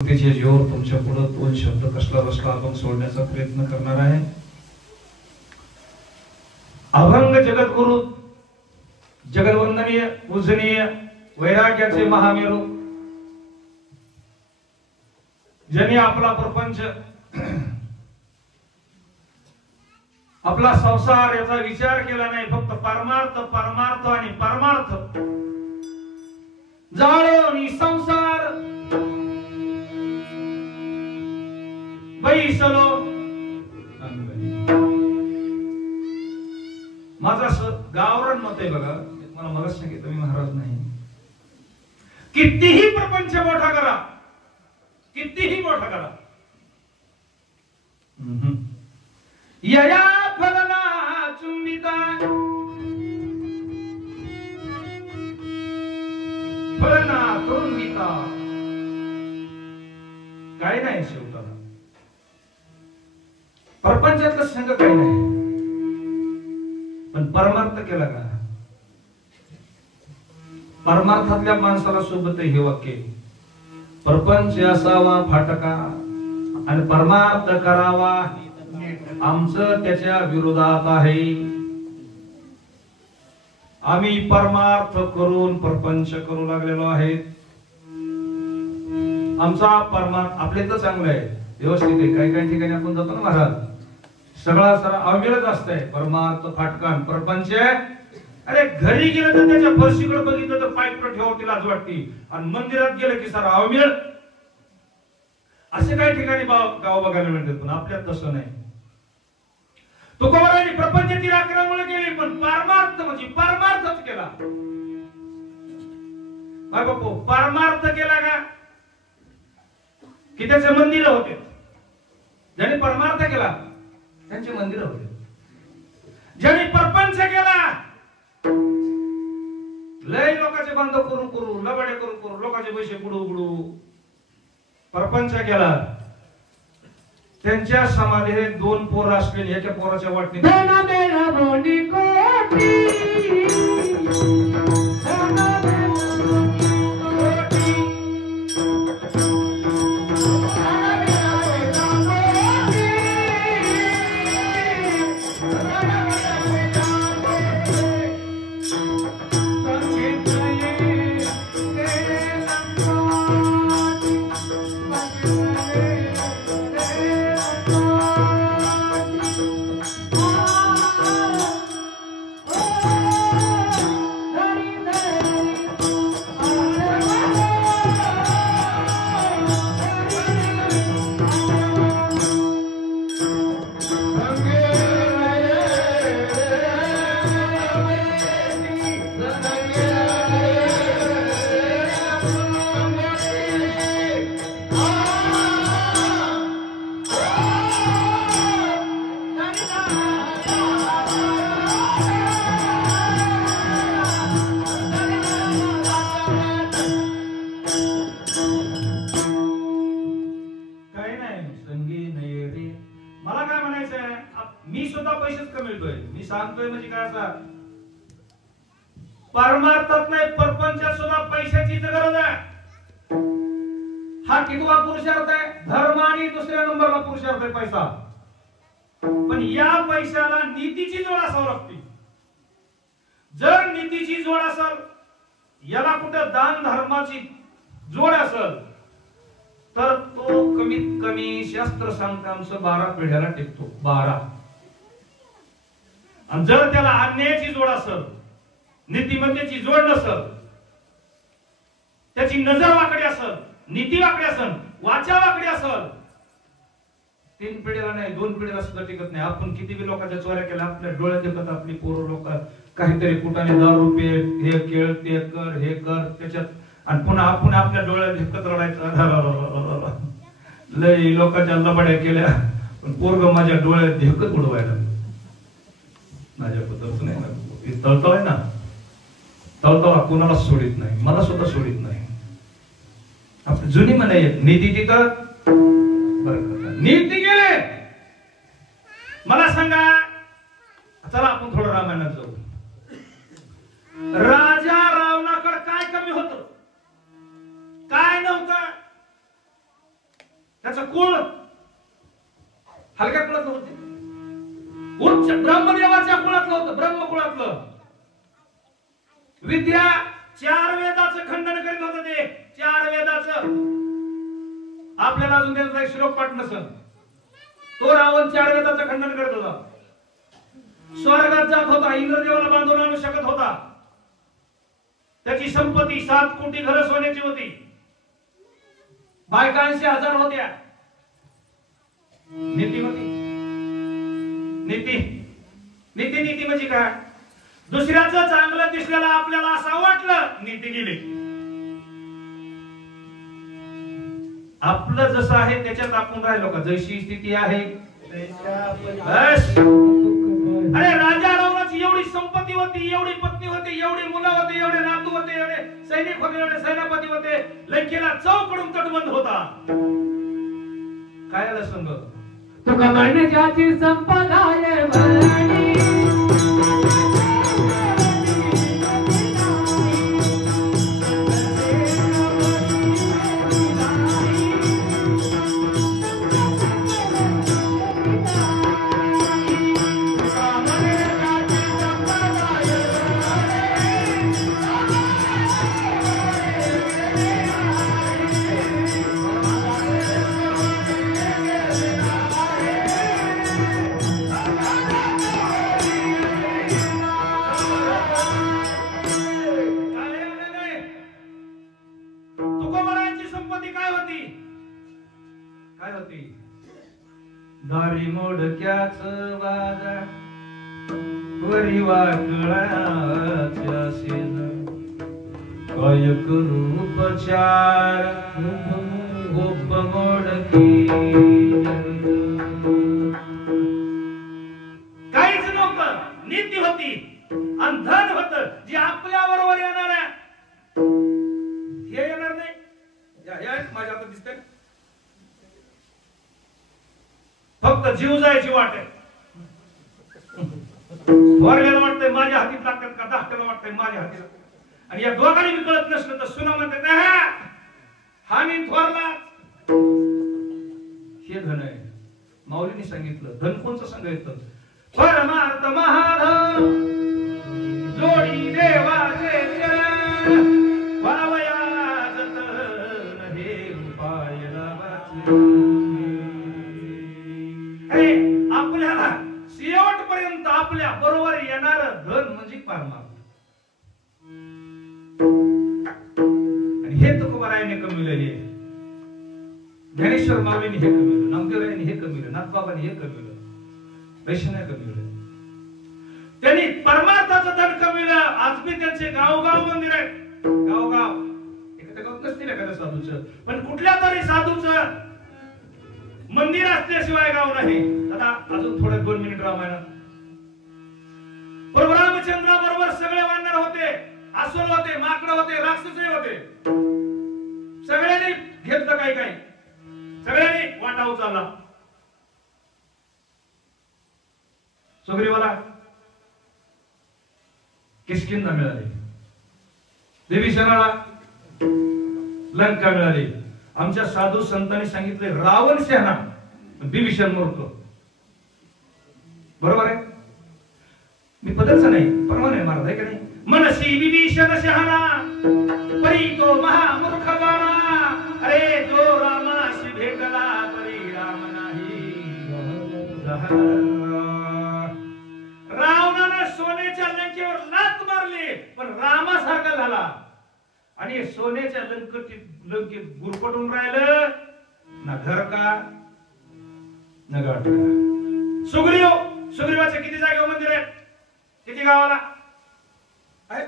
त्याच्या जीवावर तुमच्या पुढे दोन शब्द कसला बसला अभंग सोडण्याचा प्रयत्न करणार आहे. अभंग जगद्गुरु, जगद्वंदनीय, पूजनीय, वैराग्याचे महामेरू, ज्यांनी आपला प्रपंच, आपला संसार याचा विचार केला नाही, फक्त परमार्थ परमार्थ आणि परमार्थ जाळून संसार बैसलो. माझं गावरान मत आहे बघा, मला मगच सांगितलं, मी महाराज नाही. कितीही प्रपंच मोठा करा, कितीही मोठा करा, यया फलना चुंबिता फलना तुंबिता, काय नाही शेवटाला. प्रपंचातलं संग काही नाही, पण परमार्थ केला का? परमार्थातल्या माणसाला सोबत हे वाक्य, प्रपंच असावा फाटका आणि परमार्थ करावा आमचं त्याच्या विरोधात आहे. आम्ही परमार्थ करून प्रपंच करू लागलेलो आहे. आमचा परमार्थ आपले तर चांगलं आहे, व्यवस्थित आहे. काही काही ठिकाणी आपण जातो ना महाराज, सगळा सगळा अविरत असतंय. परमार्थ फाटकान प्रपंच, अरे घरी गेलं तर त्याच्या फरशीकडे बघितलं तर पाय कुठं ठेवावं तिला लाज वाटते, आणि मंदिरात गेलं की सारा अविळ. असे काही ठिकाणी गाव बघायला मिळतात, पण आपल्यात तसं नाही. तुकोबारांनी प्रपंचाची राखण्यामुळे केली, पण परमार्थ म्हणजे परमार्थच केला. काय बापू, परमार्थ केला का की त्याचे मंदिर होते. ज्यांनी परमार्थ केला त्यांचे मंदिर होते. ज्यांनी प्रपंच केला, लय लोकांचे बांध करू करू, लबाडे करू करू, लोकांचे पैसे बुडू बुडू प्रपंच केला, त्यांच्या समाधीत दोन पोरं असलेली एका पोराच्या वाटणी परमार्थात नाही, प्रपंचात सुद्धा पैशाचीच गरज आहे. हा कितवा पुरुषार्थ आहे? धर्म आणि दुसऱ्या नंबरला पुरुषार्थ आहे पैसा. पण या पैशाला नीतीची जोड असावी लागते. जर नीतीची जोड असेल, याला कुठं दान धर्माची जोड असेल, तर तो कमीत कमी शास्त्र सांगतं आमचं 12 पिढ्याला टिकतो. 12. आणि जर त्याला अन्यायाची जोड असेल, नीतिमत्तेची जोड नसेल, त्याची नजर वाकडी असेल, नीती वाकडी असेल, वाचा वाकडी असेल, 3 पिढीला नाही 2 पिढीला सुद्धा टिकत नाही. आपण किती बी लोकांच्या चोऱ्या केल्या, आपल्या डोळ्यात दिसतात आपली पोरं लोक काहीतरी कुटाने दारू पे, हे केळ ते कर, हे कर त्याच्यात, आणि पुन्हा आपण आपल्या डोळ्यात दिसत रडायचं. लय लोकांच्या लबाड्या केल्या, पण पोरग माझ्या डोळ्यात धिकत उडवायला. माझ्या पद्धत नाही, तळतळ आहे ना, तळतळा कोणाला सोडित नाही, मला सुद्धा सोडित नाही. आपली जुनी म्हणाय नीती तिथं नीती गेले. मला सांगा, चला आपण थोडं रामायणात जाऊ. राजा रावणाकडे काय कमी होत, काय नव्हतं? त्याचं कुळ हलक्या कुळातलं होते, उच्च ब्रह्मदेवाच्या कुळातलं होतं, ब्रह्मकुळातलं. विद्या 4 वेदाचं खंडन करीत होतं ते, 4 वेदाचं. आपल्याला अजून त्यांचा एक श्लोक पाठ नसेल. तो रावण 4 वेदाचं खंडन करत होता. स्वर्गात जात होता, इंद्रदेवाला बांधून आणू शकत होता. त्याची संपत्ती 7 कोटी घरं सोन्याची होती, बायका 80,000 होत्या. नीती होती. नीती नीती नीती म्हणजे काय? दुसऱ्याचं चांगलं दिसलेलं आपल्याला असं वाटलं, नीती गेली. आपलं जसं आहे त्याच्यात आपण राहिलो का? जशी स्थिती आहे. अरे राजा रावणाची एवढी संपत्ती होती, एवढी पत्नी होती, एवढी मुलं होती, एवढे नातू होते, एवढे सैनिक होते, एवढे सेनापती होते. लंकेला चौकडून तटबंद होता. काय आलं संग? तुका म्हणण्याची संपदा आहे वरणी. दारी मोडक्याच वाजा वरी वाकळाच्या शेज काय करू उपचार गोप मोडकी. काहीच नव्हतं, नीती होती आणि धन होतं जे आपल्या बरोबर येणार आहे. हे येणार नाही. माझ्या हातात दिसतंय फक्त जीव जायची वाट आहे. वरल्याला वाटतंय माझ्या हातीत लागतात का, धाकट्याला वाटतंय माझ्या हातीला. आणि या दोघांनी बी कळत नसलं तर सुना म्हणतात हा मी थोरला. हे धन आहे. माऊलीने सांगितलं धन कोणचं सांगितलं? परमार्थ महाधन जोडी देवाचे चरण वावया जतन हे उपाय लावाचे. आपल्याला शेवटपर्यंत आपल्या बरोबर येणार धन म्हणजे परमार्थ. आणि हे तुकोबारायाने कमविलेले, ज्ञानेश्वर माऊलीने हे कमविलं, नामदेवरायांनी हे कमविलं, नाथबाबांनी हे कमविलं, वैष्णवाने कमविलं. त्यांनी परमार्थाचं धन कमविलं. आज मी त्यांचे गावगाव मंदिर आहेत. गावगाव एखाद्या गावात नसतील एखाद्या साधूचं, पण कुठल्या तरी साधूचं मंदिर असल्याशिवाय गाव नाही. आता अजून थोडं 2 मिनिट रामायणात. प्रभू रामचंद्रा बरोबर सगळे वानर होते, अस्वल होते, माकड होते, राक्षस होते. सगळ्यांनी घेतलं काही काही, सगळ्यांनी वाटा उचलला. सुग्रीवाला किष्किंधा मिळाली, विभीषणाला लंका मिळाली. आमच्या साधू संतांनी सांगितले रावण शहाणा, विभीषण मूर्ख. बरोबर आहे, मी बदलचं नाही, परवा नाही महाराज आहे का नाही? मनसी विभीषण शहाणा परी तो महामूर्ख गाणा. अरे जो रामाशी भेटला परी राम नाही. रावणानं सोन्याच्या लंकेवर लाथ मारली पण रामासारखा झाला. आणि सोन्याच्या लंकेत गुरफटून राहिलं ना घर का ना गाठ का. सुग्रीवाचे किती जागेवर मंदिर आहेत? किती गावाला आहे?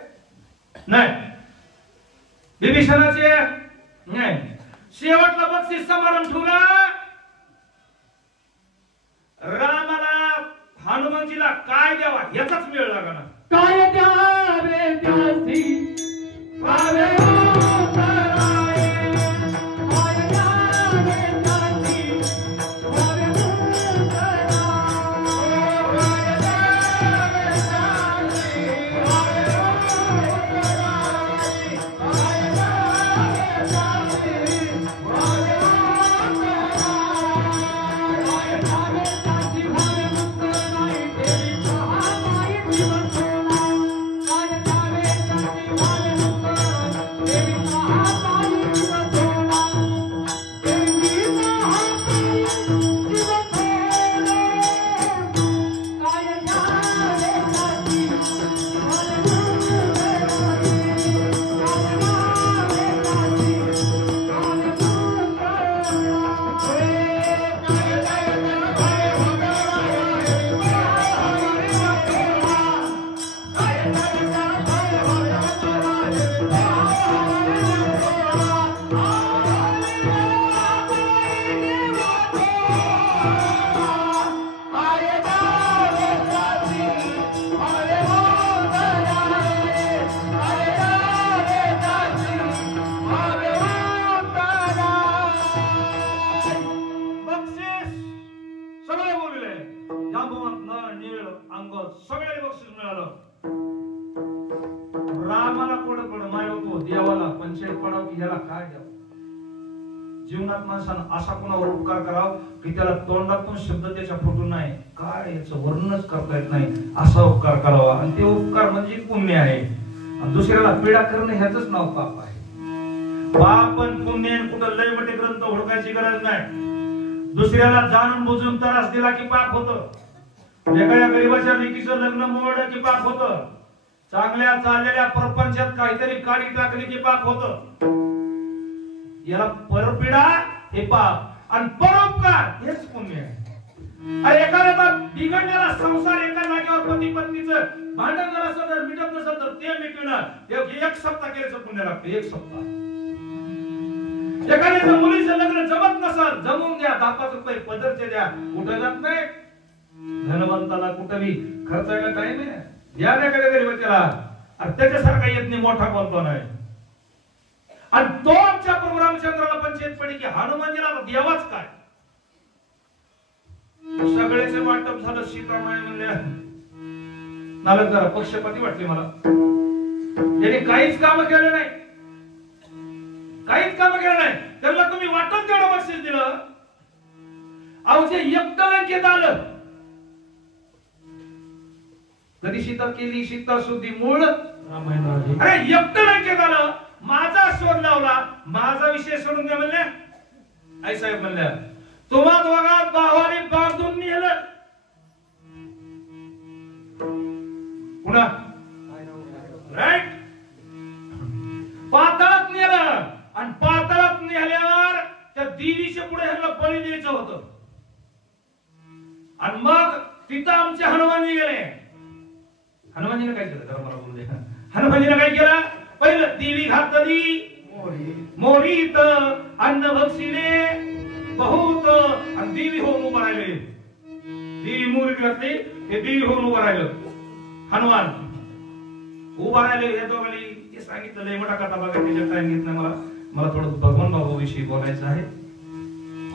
नाही. विभीषणाचे नाही. शेवटला बक्षीस समारंभ ठेवला. रामाला हनुमानजीला काय द्यावा याचाच वेळ लागला. काय द्यावे त्यासी पावे नजरेत पडावं की याला काय द्यावं. जीवनात माणसानं असा कोणावर उपकार करावा की त्याला तोंडातून शब्द त्याच्या फुटून नाही, काय याचं वर्णनच करता येत नाही, असा उपकार करावा. आणि ते उपकार म्हणजे पुण्य आहे. आणि दुसऱ्याला पीडा करणं ह्याच नाव पाप आहे. पाप आणि पुण्य कुठं लय मोठे ग्रंथ हुडकायची गरज नाही. दुसऱ्याला जाणून बुजून त्रास दिला की पाप होतं. एखाद्या गरीबाच्या लेकीचं लग्न मोडलं की पाप होतं. चांगल्या चाललेल्या प्रपंचात काहीतरी काडी टाकली की पाप होतं. याला परपीडा हे पाप आणि परोपकार हेच पुण्य आहे. अरे एखाद्याचा बिघडलेला संसार एका जागेवर पती पत्नीचं भांडण जर असं जर मिटत नसेल तर ते मिटवणं एक सप्ताह केल्याचं पुण्य लागतं. एक सप्ताह. एखाद्याच्या मुलीचं लग्न जमत नसेल, जमवून द्या, 10-5 रुपये पदरचे द्या, कुठं जात नाही. धनवंताला कुठंही खर्चायला टाइम आहे. या एखाद्या गरीबाच्याला आणि त्याच्यासारखा येत नाही मोठा बोलतो नाही. आणि तो आमच्या प्रभू रामचंद्राला पंचायत पडी की हनुमानजीला देवाच काय. सगळेच वाटप झालं. सीतामाई म्हणल्या नालक जरा पक्षपाती वाटले मला. याने काहीच काम केलं नाही, काहीच काम केलं नाही. त्याला तुम्ही वाटत तेवढं बक्षीस दिलं. अहो जे एकटं लंकेत आलं, कधी सीता केली सीता सुद्धी मूळ रामायण. अरे एकटं लंकेत आलं, माझा शोध लावला, माझा विषय सोडून द्या म्हणले. आई साहेब म्हणल्या तुम्हा दोघात भावाने बांधून नेलं. पुन्हा राईट पाताळात नेलं. आणि पाताळात नेल्यावर त्या देवीच्या पुढे ह्याला बळी द्यायचं होतं. आणि मग तिथं आमचे हनुमानजी गेले. हनुमानजीने काय केलं जरा मला बोलू दे. हनुमानजीने काय केलं? पहिलं देवी घातली मोरीत अन्न बक्षिले बहुत आणि देवी होऊन उभं राहिले. देवी मोरी घातली, हे देवी होऊन उभं राहिलं. हनुमान उभा राहिले. या दोघांनी ते सांगितलं लय मोठा कथा बघा, त्याच्यात टाइम घेत नाही मला. मला थोडं भगवान बाबाविषयी बोलायचं आहे,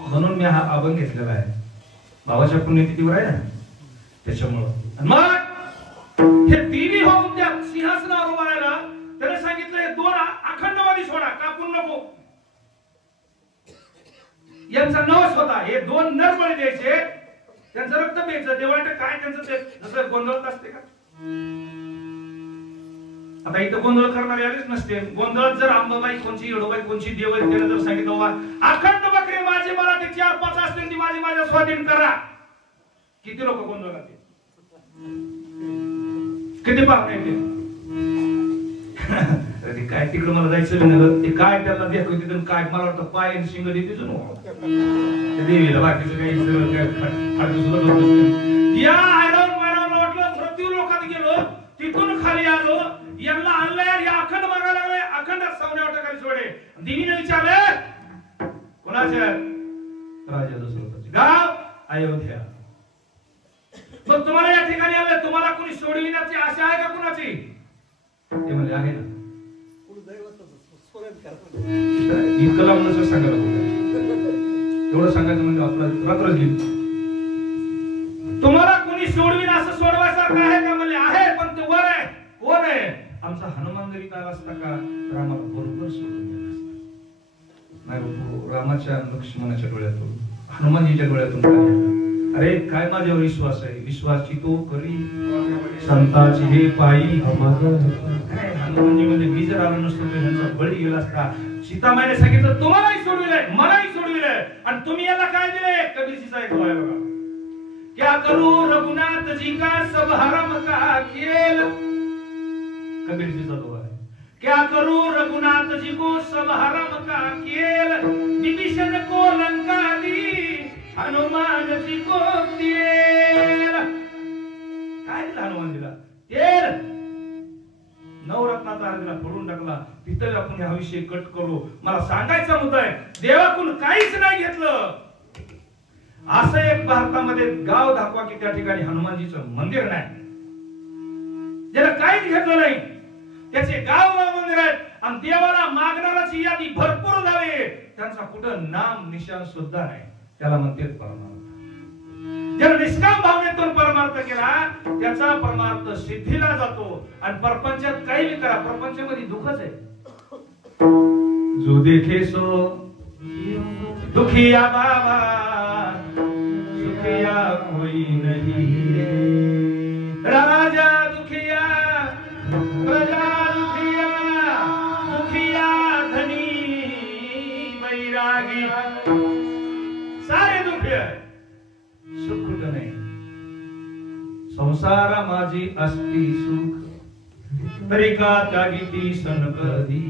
म्हणून मी हा अभंग घेतलेला आहे. बाबाच्या पुण्यतिथीवर आहे ना, त्याच्यामुळं. मग हे देवी होऊन त्या सिंहासनावर उभा राहिला. त्याने सांगितलं हे 2 अखंडवादी सोडा, कापून नको. यांचा नवस होता, हे 2 नरबळी द्यायचे, त्यांचं रक्त प्यायचं. देवाला काय त्यांचं ते जसं गोंधळत असते का. आता इथं गोंधळ करणारे आलेच नसते. गोंधळात जर अंबाबाई कोणची, येडोबाई कोणची, देव त्याने जर सांगितलं अखंड बकरे माझे मला ते 4-5 असतील ती माझी माझ्या स्वाधीन करा, किती लोक गोंधळ करते, किती पाप नाही ते. काय तिकडे मला जायचं नाही, ते काय त्याला दाखवते काय मला वाटतं पाय आणि शिंग देते देवीला. बाकीचं काही या वाटलं मृत्यू लोकात गेलो, तिथून खाली आलो, यांना आणलंय या अखंड मागायला लागले. अखंड सावण्या वाटकाली सोडे. देवीने विचारले कोणाच्या? राजा दशरथाचे गाव अयोध्या. मग तुम्हाला या ठिकाणी आलं, तुम्हाला कोणी सोडविण्याची आशा आहे का कुणाची? ते म्हणजे आहे ना. इतकं लांब नसं सांगायला एवढं सांगायचं म्हणजे आपला रात्रच गेली. तुम्हाला कोणी सोडविन असं सोडवायसारखं आहे का? म्हणजे आहे, पण ते वर आहे. कोण आहे? आमचा हनुमान जरी काय असता का तर आम्हाला बरोबर सोडून गेला असता. नाही रामाच्या लक्ष्मणाच्या डोळ्यातून हनुमानजीच्या डोळ्यातून काय? अरे काय माझ्यावर विश्वास आहे, विश्वासची तो करी संताची हे पायी. हनुमानजी म्हणजे मी जर आलो नसतो तर ह्यांचा बळी गेला असता. सीतामाईने सांगितलं तुम्हालाही सोडविलंय, मलाही सोडविलंय, आणि तुम्ही याला काय दिले? कबीरजीचा एक डोळा बघा. क्या करू रघुनाथ जी का सब हरम का खेल. कबीरजीचा डोळा आहे. क्या करू रघुनाथ जी को सब हरम का खेल. विभीषण को लंका दी हनुमान जी को तेल. काय दिलं हनुमानजीला? तेल. नवरत्नाचा हार दिला, फोडून टाकला. तिथं आपण हा विषय कट करू. मला सांगायचा मुद्दा आहे, देवाकडून काहीच नाही घेतलं. असं एक भारतामध्ये गाव दाखवा की त्या ठिकाणी हनुमानजीचं मंदिर नाही, ज्याला काहीच घेतलं नाही. त्याचे गाव मंदिर आहेत आणि देवाला मागणाराची यादी भरपूर झाली, त्यांचा कुठं नाम निशाण सुद्धा नाही. त्याला म्हणते परमार्थ. ज्याला निष्काम भावनेतून परमार्थ केला त्याचा परमार्थ सिद्धीला जातो. आणि प्रपंचात काही करा, प्रपंचामध्ये दुःखच आहे. जो देखे सो दुखिया बाबा, सुखिया कोई नहीं। राजा दुखिया, प्रजा दुखिया, दुखिया धनी बैरागी, सारे दुखी आहे, सुख कुठं नाही। संसारा माझी असती सुख, तरी का त्यागी ती सन कधी।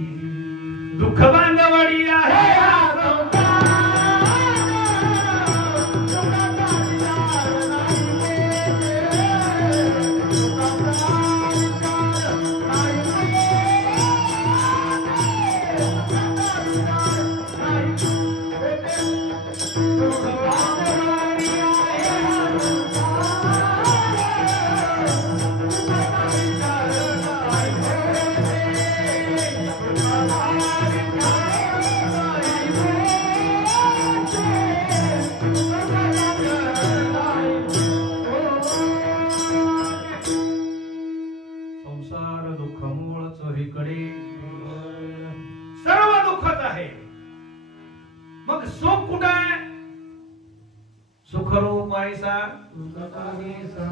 दुःख बांधवडी आहे हा संसार,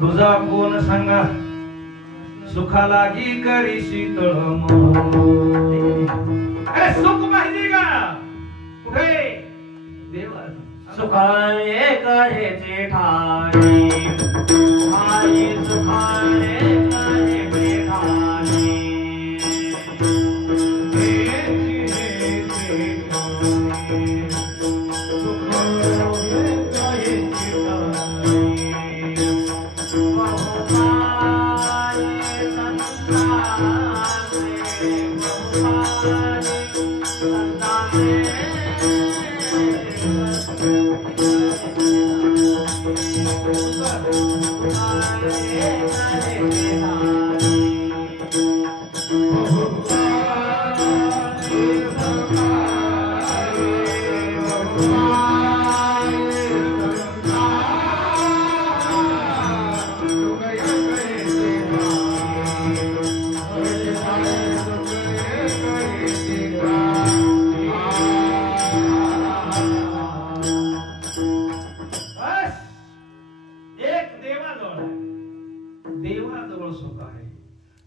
तुझा कोण सांगा, सुखा लागी करी शीतळ मन। अरे सुख माहिती का कुठे देवा, सुखाने करेचे ठाणे, ठाणे सुखाने करेचे ठाणे।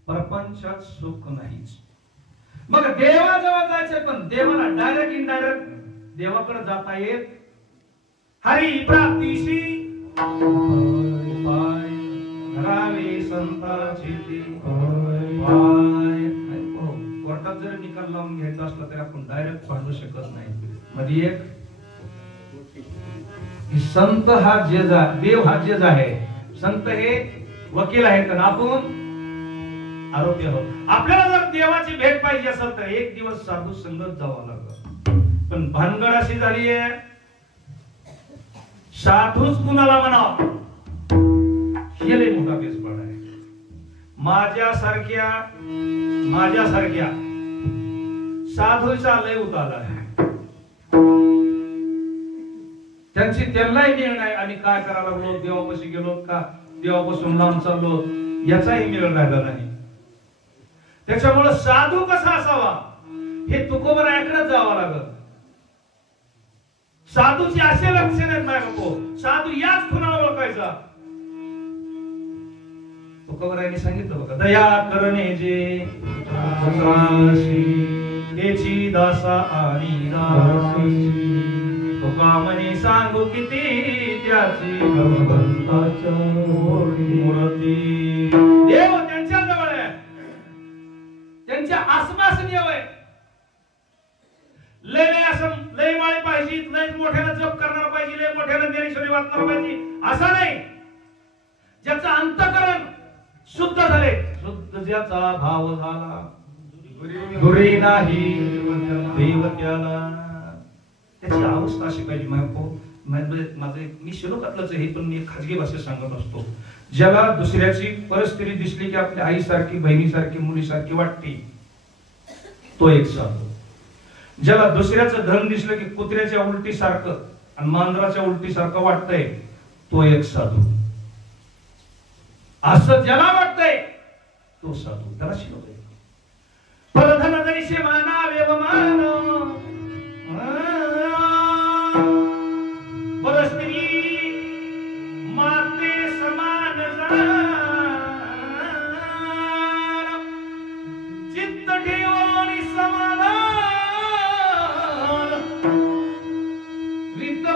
प्रपंचात सुख नाहीच। मग देवाजवळ जायचं, पण देवाला डायरेक्ट इनडायरेक्ट देवाकडे जाता येत। हरी प्राप्तीशी पाय धरावे संतांची ती पाय। कोर्टात जर निकाल लावून घ्यायचा असला तरी आपण डायरेक्ट पाडू शकत नाही। मध्ये एक संत हा जज, देव हा जज आहे, संत हे वकील आहेत आणि आपण आरोपी आहोत। आपल्याला जर देवाची भेट पाहिजे असेल तर एक दिवस साधू संगत जावं लागतं। पण भानगड अशी झाली आहे, साधूच कुणाला म्हणाव हे लय मोठा बेसपण आहे। माझ्यासारख्या साधूचा लय उतार आहे, त्यांची त्यांनाही निर्णय आणि काय करायला लागलो, देवापाशी गेलो का देवापासून लांब चाललो याचाही मिळून राहिला नाही। त्याच्यामुळे साधू कसा असावा हे तुकोबरायाकडे जावं लागत। साधूची असे लक्षण आहेत नाही नको, साधू याच खुणाला ओळखायचा। तुकोबरायांनी सांगितलं बघा, दया करणे जे त्याची दासा आणि दासी, तुका म्हणे सांगू किती त्याची भगवंताच्या मूर्ती। देव त्यांच्या जवळ आहे, त्यांच्या आसपास देव आहे। लय माळी पाहिजे, लय मोठ्यानं जप करणार पाहिजे, लय मोठ्यानं ज्ञानेश्वरी वाचणार पाहिजे असं नाही। ज्याचं अंतःकरण शुद्ध झाले, शुद्ध ज्याचा भाव झाला, गुरे नाही देव त्याला, त्याची अवस्था अशी पाहिजे। मी श्लोकातलंच हे पण मी खाजगी भाषेत सांगत असतो। ज्याला दुसऱ्याची परिस्थिती दिसली की आपल्या आईसारखी, बहिणीसारखी, मुलीसारखी वाटते तो एक साधू। ज्याला दुसऱ्याचं धन दिसलं की कुत्र्याच्या उलटी सारखं आणि मांजराच्या उलटी सारखं वाटतंय तो एक साधू। असं ज्याला वाटतंय तो साधू, त्याला श्लोक आहे। परधन जैसे मानावे व मान,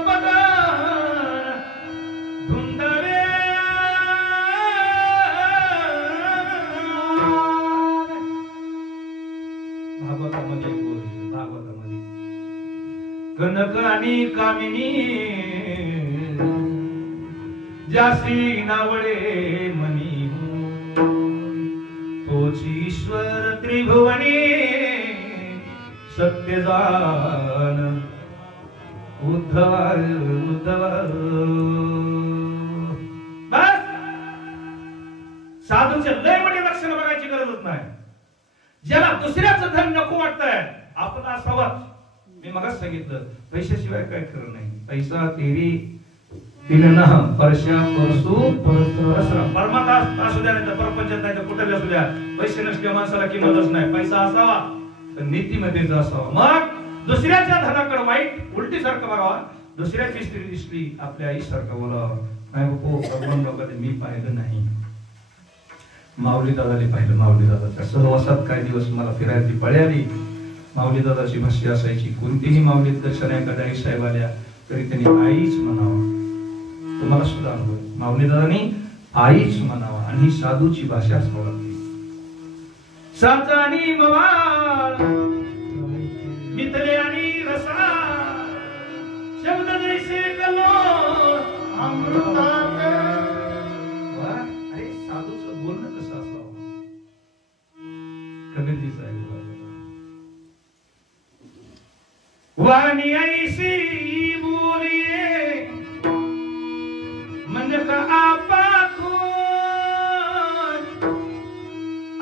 कपट धुंदवे भागवतामध्ये भागवतामध्ये कनक आणि कामिनी जासी नावडे मनी तोची ईश्वर त्रिभुवनी सत्यजान उद्धवा बस साधूचे लय मोठे लक्षण बघायची गरजच नाही. ज्याला दुसऱ्याचं धन नको वाटतंय आपण असावं. मी मगाच सांगितलं पैशाशिवाय काय खरं नाही. पैसा तेरी तिनना परशा परसू परसराम परमात्मा असू द्या नाही तर परपंचात नाही तर कुठे असू द्या पैसे नसल्या माणसाला किंमतच नाही. पैसा असावा तर नीतीमध्येच असावा. मग दुसऱ्याच्या धनाकडे वाईट उलटी सारखं बघावा. दुसऱ्याची स्त्री दिसली आपल्या आई सारखं बोलावं. नाही बापू भगवान बाबाने मी पाहिलं नाही. माऊली दादाने पाहिलं. माऊली दादाच्या सहवासात काही दिवस मला फिरायची पळी आली. माऊली दादाची भाषा असायची. कोणतीही माऊली दर्शना एखाद्या साहेब आल्या तरी त्यांनी आईच म्हणावं. तुम्हाला सुद्धा अनुभव माऊली दादानी आईच म्हणावा. आणि ही साधूची भाषा असावी लागते. साचा आणि मवाळ मितले आणि रसा शब्द जैसे कलो अमृतात. अरे साधूचं बोलणं कसं असावं. कबीरजीचं आहे वाणी ऐसी बोलिये मन का आपा खोज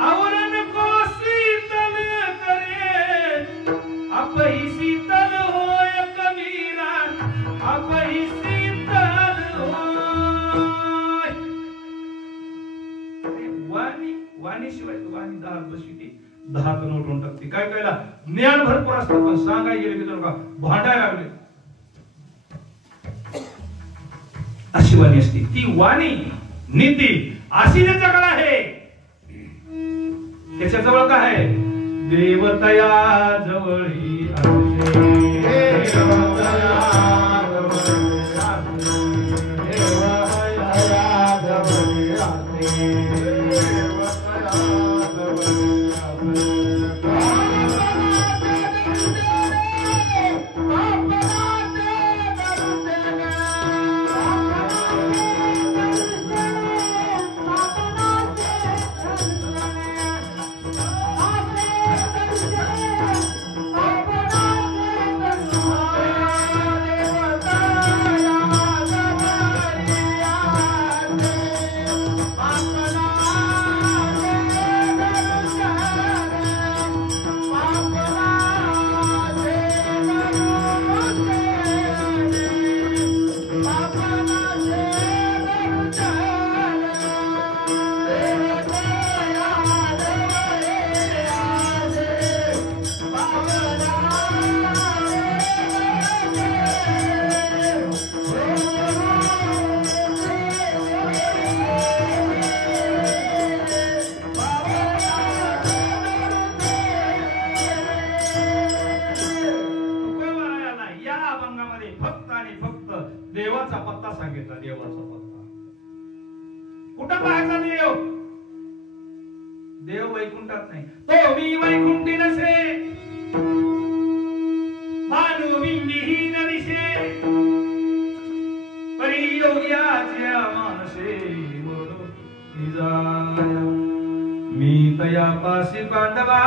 आवरण को शीतल करे आप ही शीतल होय कबीरा आप ही शीतल होय. वाणी वाणी शिवाय वाणी 10 बशी 10 नोट टाकते. काय कळला ज्ञान भरपूर असतं पण सांगायला गेले की लोक भांडायला लागले. अशी वाणी असते. ती वाणी नीती अशी ज्याच्याकडे आहे त्याच्या जवळ काय आहे. देवतया जवळी देवाचा पत्ता सांगितला. देवाचा पत्ता कुठं पाहायचा. देव देव वैकुंठात नाही. तो मी वैकुंठी नसे मानविंदीहीन दिसे परियोग्याच्या मानसे मी तया पासी पांडवा